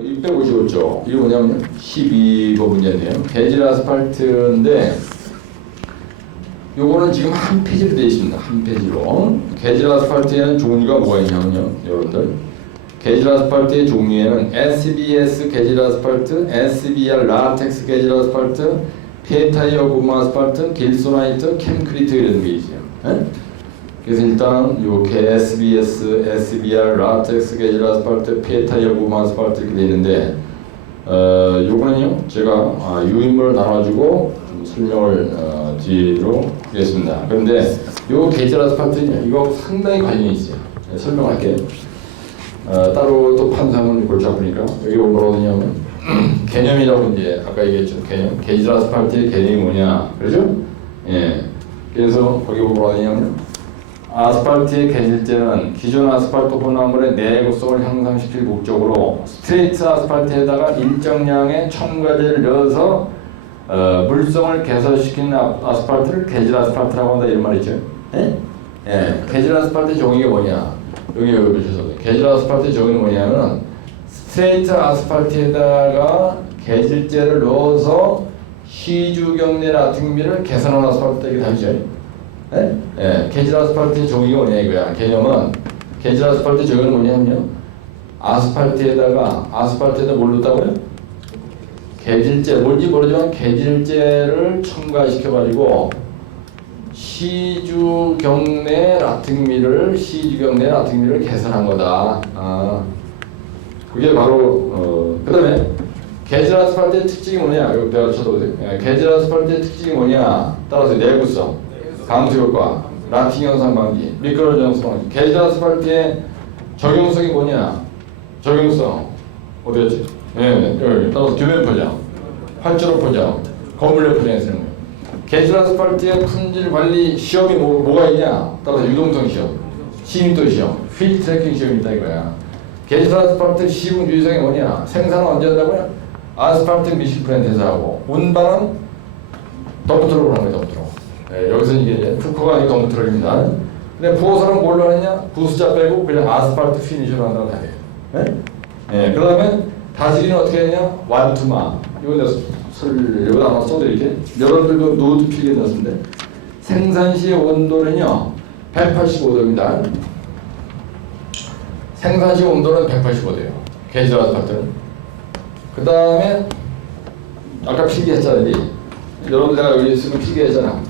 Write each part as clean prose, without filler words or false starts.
655쪽. 이게 뭐냐면 12번 문제인데요. 개질 아스팔트인데 요거는 지금 한 페이지로 되어 있습니다. 한 페이지로. 개질 아스팔트에는 종류가 뭐가 있냐면요. 여러분들. 개질 아스팔트의 종류에는 SBS 개질 아스팔트, SBR 라텍스 개질 아스팔트, 페타이어 고무 아스팔트, 길소나이트, 캠크리트 이런 게 있어요. 에? 그래서 일단 이렇게 SBS, SBR, 라텍스 개질 아스팔트, 페타이어 고무 아스팔트 이렇게 돼 있는데 요거는요 제가 유인물을 나눠가지고 좀 설명을 드리도록 하겠습니다. 그런데 요 개질 아스팔트는요 이거 상당히 관련이 있어요. 설명할게요. 따로 또 판상을 골치 아프니까 여기 뭐라고 하냐면 개념이라고 이제 아까 얘기했죠. 개념. 개질 아스팔트의 개념이 뭐냐 그러죠? 예. 그래서 거기 뭐라고 하냐면 아스팔트의 개질제는 기존 아스팔트 혼합물의 내구성을 향상시킬 목적으로 스트레이트 아스팔트에다가 일정량의 첨가제를 넣어서 물성을 개선시킨 아스팔트를 개질 아스팔트라고 한다 이런 말이죠. 예? 예. 개질 아스팔트 종이가 뭐냐? 여기 보셔서 개질 아스팔트 종이는 뭐냐면 스트레이트 아스팔트에다가 개질제를 넣어서 시주경내 라팅비를 개선한 아스팔트 이게 다르죠. 예? 예. 개질 아스팔트의 종이가 뭐냐 이거야. 개념은 개질 아스팔트 종이는 뭐냐면요. 아스팔트에다 뭘 넣었다고요? 개질제, 뭔지 모르지만 개질제를 첨가시켜가지고 시주경내 라팅미를 개선한 거다. 그게 바로 그 다음에 개질 아스팔트의 특징이 뭐냐? 이거 배워 쳐다보세요. 개질 아스팔트의 특징이 뭐냐? 따라서 내구성, 감소 효과, 라팅 현상 방지, 미끄러져 현상 방지. 개질 아스팔트의 적용성이 뭐냐? 적용성 어디였지? 네, 여기 따라서 교면 포장, 활주로 포장, 거물려 포장에 쓰는 거예요. 개질 아스팔트의 품질 관리 시험이 뭐가 있냐? 따라서 유동성 시험, 시민도 시험, 필드 트래킹 시험이 있다 이거야. 개질 아스팔트 시공 유의사항이 뭐냐? 생산은 언제 한다고요? 아스팔트 미실 프렌트에서 하고 운반은 덤프트럭으로 하는 거예요. 덤프트럭. 네, 여기서 이게 투커가 아니고 덤프트럭입니다. 근데 부호선은 뭘로 하느냐? 부수자 빼고 그냥 아스팔트 피니쉬로 한다고 다 해요. 네? 네, 그 다음에 다스기는 어떻게 하냐? 완투마. 이거 내가 여기다 하나 써드릴게요. 여러분들도 노트 필기해 놨는데 생산 시 온도는요 185도입니다. 생산 시 온도는 185도예요. 개질 아스팔트는. 그 다음에 아까 필기했잖아요. 여러분 내가 여기 쓰면 필기했잖아.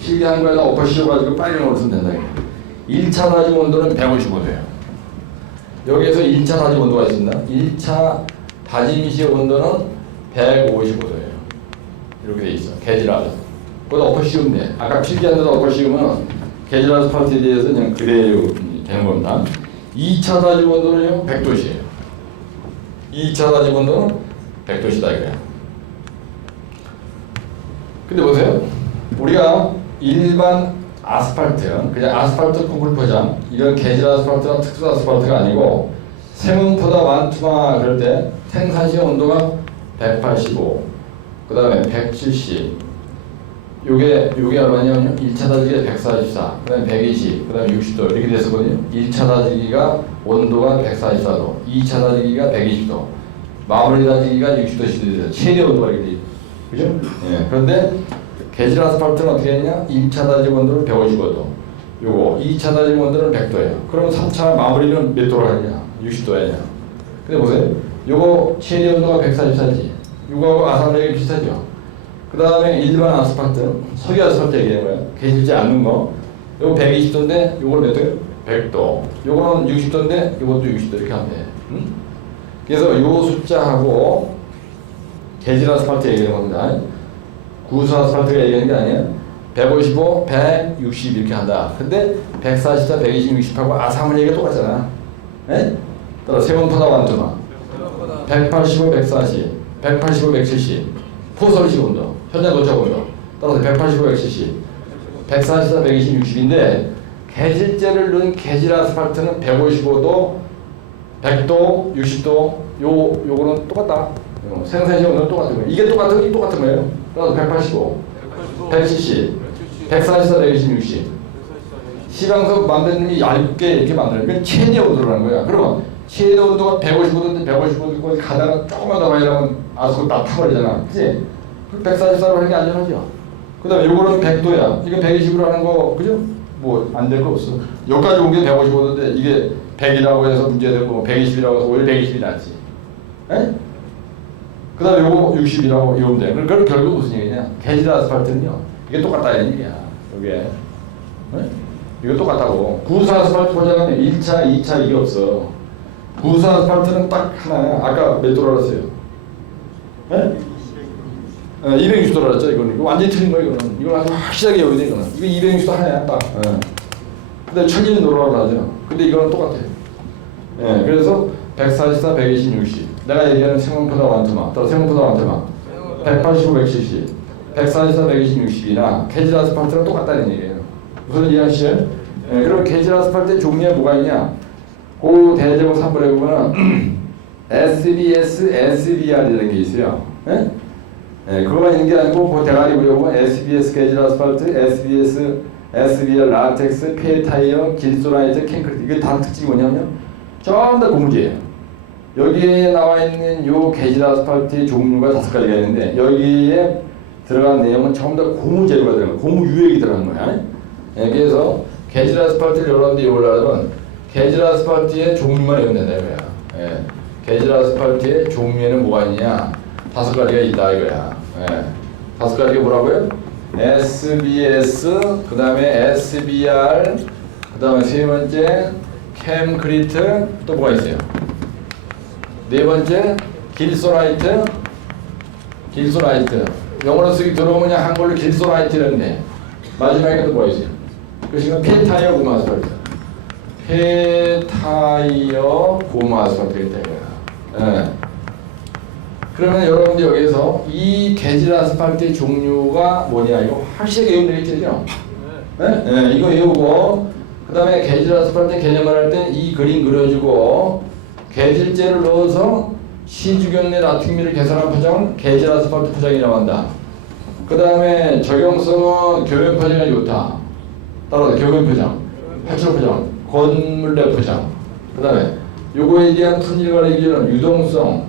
필기한 거에다 엎어 씌워가지고 빨리 넣으면 된다. 1차 다짐 온도는 155도예요. 여기에서 1차 다짐 온도가 있습니다. 1차 다짐 시 온도는 155도예요. 이렇게 돼 있어. 개질 아스팔트. 거기다 엎어 씌우면 돼. 아까 필기한 데다 엎어 씌우면 개질 아스팔트에 대해서 그냥 그대로 되는 겁니다. 2차 다짐 온도는요 100도씨예요. 2차 다짐 온도는 100도씨다 이거야. 근데 보세요. 우리가 일반 아스팔트, 그냥 아스팔트 콘크리트 포장, 이런 개질 아스팔트나 특수 아스팔트가 아니고 세문포다 완투마 그럴 때 생산시 온도가 185, 그 다음에 170, 요게 얼마냐면요 1차 다지기가 144, 그 다음에 120, 그 다음에 60도 이렇게 됐었거든요. 1차 다지기가 온도가 144도, 2차 다지기가 120도, 마무리 다지기가 60도씩 돼서 최대 온도가 이렇게 돼요. 그죠? 예. 그런데 개질 아스팔트는 어떻게 했냐? 1차 다짐 온도는 155도, 요거 2차 다짐 온도는 100도예요. 그럼 3차 마무리는 몇 도로 하냐? 60도야. 근데 보세요. 요거 최대 온도가 144지. 요거하고 아스팔트가 비슷하죠. 그 다음에 일반 아스팔트, 석유 아스팔트 얘기하는 거예요. 개질제 않는 거. 요거 120도인데 요걸 몇 도예요? 100도. 요거는 60도인데 요것도 60도 이렇게 하면 돼. 그래서 요 숫자하고 개질 아스팔트 얘기하는 겁니다. 구수 아스팔트가 얘기하는 게 아니에요. 155, 160 이렇게 한다. 근데 144, 120, 60하고 아사물 얘기가 똑같잖아. 네? 따라 세번포다 완투마. 185, 140, 185, 170. 포설식 온도, 현장 도착 온도. 따라서 185, 170, 144, 120, 60인데 개질제를 넣은 개질 아스팔트는 155도, 100도, 60도. 요거는 똑같다. 생산시 온도는 똑같은 거예요. 이게 똑같은 거예요. 따라서 185, 170, 144, 120, 60. 시방석 만드는 게 얇게 이렇게 만드는 건 체내 온도라는 거야. 그러면 최대 온도가 155도인데 155도 가다가 조금만 더 가려면 아스팔트 다 타버리잖아. 그치? 144로 하는 게 안전하죠. 그 다음에 요거는 100도야. 이거 120으로 하는 거, 그죠? 뭐, 안 될 거 없어. 여기까지 온 게 155도인데 이게 100이라고 해서 문제되고 120이라고 해서 오히려 120이 낫지. 에? 그 다음에 요거 60이라고 이러면 돼. 그럼 결국 무슨 얘기냐? 개질 아스팔트는요, 이게 똑같다는 얘기야. 요게. 에? 이거 똑같다고. 구스 아스팔트 포장은 1차, 2차 이게 없어. 구스 아스팔트는 딱 하나야. 아까 몇 도라 그랬어요? 에? 260도 그랬죠. 이거 완전히 틀린 거야. 이거는. 이거 아주 확실하게 여기 돼. 이거는. 이거 260도 하나야. 딱. 근데 천일이 노라고 하죠. 근데 이거는 똑같아. 예, 그래서 144, 120, 60. 내가 얘기하는 생문포다 완투마. 따라 생문포다 완투마. 185, 170. 144, 120, 60이나 개질 아스팔트랑 똑같다는 얘기예요. 무슨 이해하시죠? 예, 그럼 개질 아스팔트의 종류에 뭐가 있냐? 그 대제곱 3번에 보면은 SBS, SBR이라는 게 있어요. 예? 예, 그거만 있는 게 아니고 그 대가리 위에 보면 SBS 개질 아스팔트, SBS, SBR 라텍스, 폐타이어, 길소라이트, 캔크리트. 이게 다 특징이 뭐냐면 전부 다 고무재예요. 여기에 나와 있는 요 개질 아스팔트의 종류가 5가지가 있는데 여기에 들어간 내용은 전부 다 고무재료가 들어간 거야. 고무 유액이 들어간 거야. 예, 그래서 개질 아스팔트를 여러분들이 올라가면 개질 아스팔트의 종류만 외우면 된다 이거야. 예, 개질 아스팔트의 종류에는 뭐가 있냐? 5가지가 있다 이거야. 예. 5가지가 뭐라고요? SBS, 그 다음에 SBR, 그 다음에 세 번째 캠크리트, 또 뭐가 있어요? 네 번째 길소라이트, 길소라이트. 영어로 쓰기 들어오면 그냥 한글로 길소라이트라는데 마지막에 또 뭐가 있어요? 그것이 폐타이어 고무 아스팔트. 폐타이어 고무 아스팔트 있다 이거야. 예. 그러면 여러분들 여기서 이 개질 아스팔트의 종류가 뭐냐 이거 확실하게 외우면 되겠죠? 네? 네, 이거 외우고 그 다음에 개질 아스팔트 개념을 할 때 이 그림 그려주고 개질제를 넣어서 시주경 내 나트륨을 개선한 포장은 개질 아스팔트 포장이라고 한다. 그 다음에 적용성은 교면 포장이 좋다. 따라서 교면 포장, 파출 포장, 건물내 포장. 그 다음에 요거에 대한 품질과 기준은 유동성,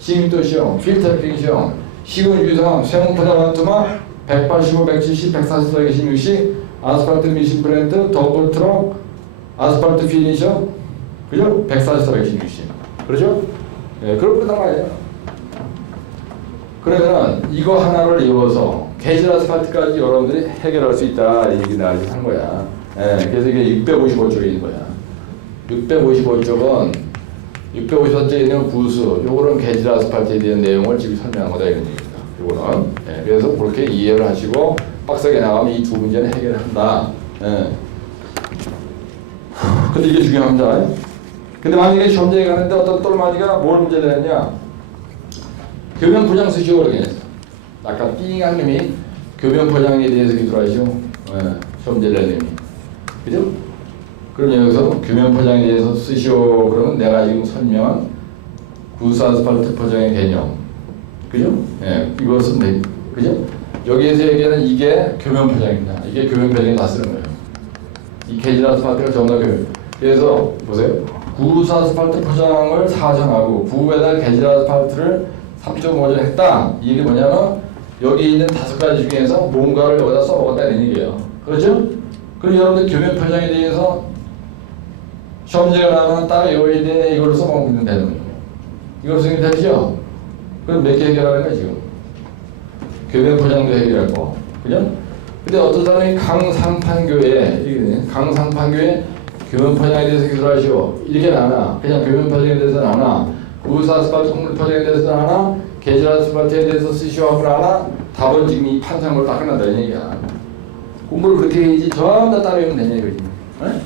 심도시형, 필터링시형, 시군유성, 세문포장 완투마, 185, 170, 144, 116씩, 아스팔트 미신 브랜드, 더블 트럭, 아스팔트 피니셔, 그죠? 144, 116씩. 그렇죠? 예, 그런 거다 말이에요. 그러면 이거 하나를 이어서 개질 아스팔트까지 여러분들이 해결할 수 있다 이 얘기 나를 한 거야. 예, 그래서 이게 655쪽에 있는 거야. 655쪽은 654쪽에 있는 구수, 요거는 개질 아스팔트에 대한 내용을 지금 설명한 거다 이런 얘기입니다. 요거는. 예, 그래서 그렇게 이해를 하시고 빡세게 나가면 이 두 문제는 해결한다. 예. 근데 이게 중요합니다. 근데 만약에 시험장에 가는데 어떤 똘마니가 뭘 문제를 했냐? 교면 포장 쓰시오 그러겠어. 아까 띵한 놈이 교면 포장에 대해서 기술하시오. 예, 시험제 내님이. 그죠? 그럼 여기서 교면 포장에 대해서 쓰시오. 그러면 내가 지금 설명한 구스 아스팔트 포장의 개념. 그죠? 예, 이것은 네. 그죠? 여기에서 얘기하는 이게 교면 포장입니다. 이게 교면 포장에 다 쓰는 거예요. 이 개질 아스팔트가 정답 교면. 그래서 보세요. 구스 아스팔트 포장을 사정하고 부배달 개질 아스팔트를 3.5전 했다. 이게 뭐냐면 여기 있는 5가지 중에서 뭔가를 여기다 써먹었다는 얘기예요. 그렇죠? 그럼 여러분들 교면 포장에 대해서 시험지가 나면 따로 외워야 돼. 이걸로 써먹으면 되는 거예요. 이걸로 쓰면 되죠? 그럼 몇 개 해결하는 거야 지금? 교면 포장도 해결할 거. 그죠? 근데 어떤 사람이 강상판교에 교면 포장에 대해서 기술하시오. 이렇게 나나. 그냥 교면 포장에 대해서 나나. 구스 아스팔트 콩물 포장에 대해서 나나. 개질 아스팔트에 대해서 쓰시오 하고 나나. 답은 지금 이 판상으로 딱 끝난다는 얘기야. 공부를 그렇게 해야지 전부 다 따르면 되냐 이거지. 네?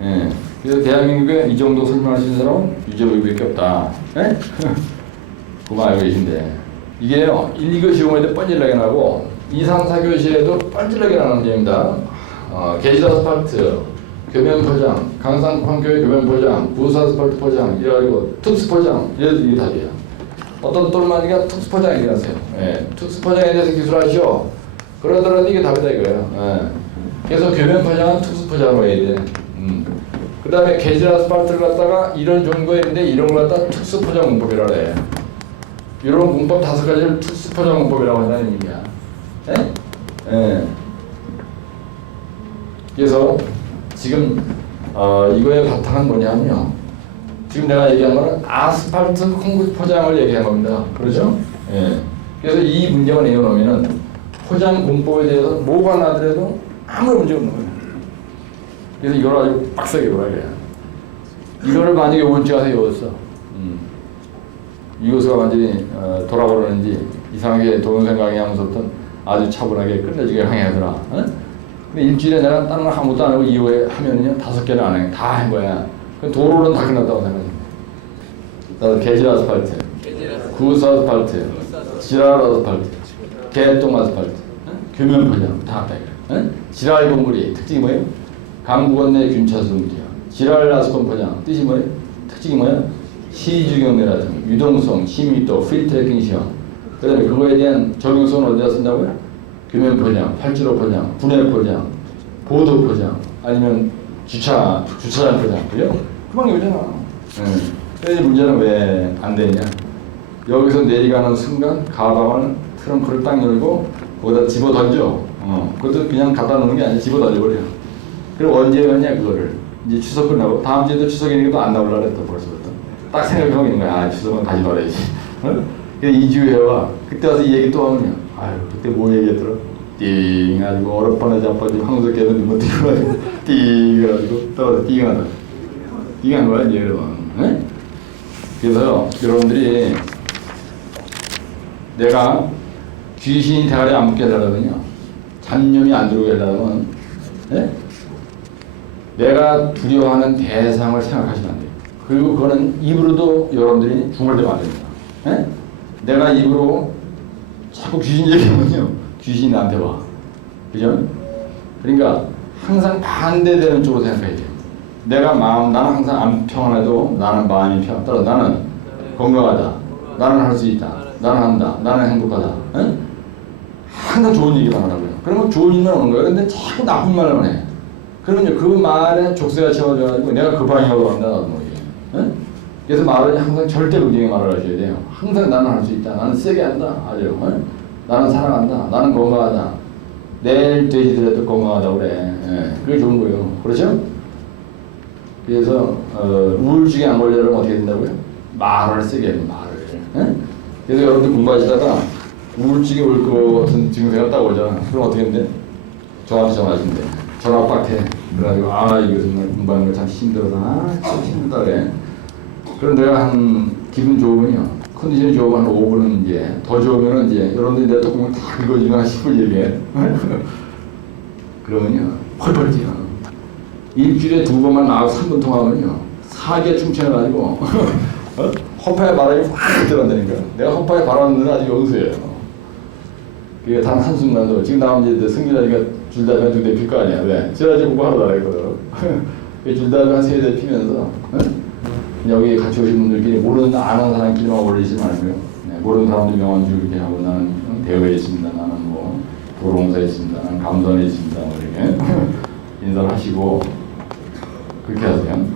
예. 그래서 대한민국에 이 정도 설명하시는 사람은 유재석밖에 없다. 네? 그거 알고 계신데. 이게요, 1, 2교시 용어에도 뻔질나게 나고 2, 3, 4교시에도 뻔질나게 나는 문제입니다. 개질 아스팔트, 교면 포장, 강상판교의 교면 포장, 구스 아스팔트 포장, 이래가지고 특수 포장, 이래도 이게 답이에요. 어떤 똘마니가 특수 포장 얘기하세요. 예, 특수 포장에 대해서 기술하시오. 그러더라도 이게 답이다 이거예요. 예. 그래서 교면 포장은 특수 포장으로 해야 돼. 그 다음에 개질 아스팔트를 갖다가 이런 정도에 있는데 이런 걸 갖다 특수 포장 공법이라 그래. 이런 공법 5가지를 특수 포장 공법이라고 한다는 얘기야. 예? 예. 그래서 지금 이거의 바탕은 뭐냐면요. 지금 내가 얘기한 거는 아스팔트 콘크리트 포장을 얘기한 겁니다. 그렇죠? 예. 그래서 이 문제만 이어놓으면은 포장 공법에 대해서 뭐가 나더라도 아무 문제 없는 거예요. 그래서 이걸 아주 빡세게 보라 그래. 이거를 만약에 원칙 가서 외웠어. 이것을 완전히 돌아버리는지 이상하게 동영상 강의하면서부터 아주 차분하게 끝내주게 강의하더라. 어? 근데 일주일에 내가 다른 거 아무것도 안 하고 이후에 하면요 5개를 안 해. 다 한 거야. 그럼 도로는 다 끝났다고 생각해. 나도 개질 아스팔트, 구스 아스팔트, 지랄 아스팔트, 개똥 아스팔트, 교면 포장 다 합다. 지랄 공구리 특징이 뭐예요? 강북원 내 균차수음지역. 지랄 아스콘 포장 뜻이 뭐예요? 특징이 뭐예요? 시주경례라든 유동성, 심의도, 필트래킹 시험. 그 다음에 그거에 대한 적용성은 어디다 쓴다고요? 교면 포장, 팔주로 포장, 분해 포장, 보도 포장, 아니면 주차장 포장. 그죠? 그만 이거잖아. 그래서 문제는 왜 안 되냐? 여기서 내리가는 순간 가방을 트렁크를 딱 열고 거기다 집어 던져. 그것도 그냥 갖다 놓는 게 아니라 집어 던져버려. 그리고 언제 열냐 그거를. 이제 추석 끝나고 다음 주에도 추석이니까 또 안 나오려고 했다 벌써부터. 딱 생각하고 있는 거야. 아, 추석은 가지 말아야지. 그래서 2주 후에 와. 그때 와서 이 얘기 또 하느냐. 아유 그때 뭐 얘기했더라. 띵 해가지고 어렵거나 자빠지고 황석에는 뭐 띵해가지고 띵 해가지고 또 띵하다. 띵한 거야 이제 여러분. 그래서 여러분들이 내가 귀신이 대가리 안 붙게 해달라면요. 잡념이 안 들어오게 해달라면 내가 두려워하는 대상을 생각하시면 안 돼요. 그리고 그거는 입으로도 여러분들이 중얼대면 안 됩니다. 내가 입으로 자꾸 귀신 얘기하면요. 귀신이 나한테 와. 그죠? 그러니까 항상 반대되는 쪽으로 생각해야 돼요. 나는 항상 안 평안해도 나는 마음이 따라 나는 건강하다. 나는 할 수 있다. 나는 한다. 나는 행복하다. 항상 좋은 얘기만 하라고요. 그러면 좋은 일만 오는 거예요. 근데 자꾸 나쁜 말만 해. 그러면요, 그 말에 족쇄가 채워져가지고 내가 그 방향으로 간다. 나도 모르게. 그래서 말은 항상 절대 긍정의 말을 하셔야 돼요. 항상 나는 할 수 있다. 나는 세게 한다. 아주. 나는 사랑한다. 나는 건강하다. 내일 돼지더라도 건강하다 그래. 그게 좋은 거예요. 그렇죠? 그래서 우울증에 안 걸리려면 어떻게 된다고요? 말을 세게 해요. 말을. 그래서 여러분들 공부하시다가 우울증이 올 것 같은 증세가 딱 오잖아. 그럼 어떻게 했는데? 저한테 전화하신대. 전화 빡해. 그래가지고 이거 정말 공부하는 거 참 힘들어서 참 힘들다 그래. 그럼 내가 한 기분 좋으면요. 컨디션이 좋으면 한 5분은 이제 더 좋으면은 이제 여러분들이 내 톡을 다 읽어주면 한 10분 얘기해. 그러면요. 펄펄 뛰어. 일주일에 2번만 나와서 3분 통화하면요. 사기에 충천해가지고 허파에 바람이 확 들어간다니까. 내가 허파에 바람 넣는 아주 용수예요. 그게 단 한순간도 지금 나오면 이제 승진하니까 줄다리기 한 2대 필 거 아니야. 왜? 지난주에 공부하러 나가거든. 줄다리기 한 3대 피면서 여기 같이 오신 분들끼리 아는 사람끼리만 올리지 말고요. 모르는 사람들 명함 주고 이렇게 하고 나는 대회에 있습니다. 나는 뭐 도로공사에 있습니다. 나는 감선에 있습니다. 뭐 이렇게 인사를 하시고 그렇게 하세요.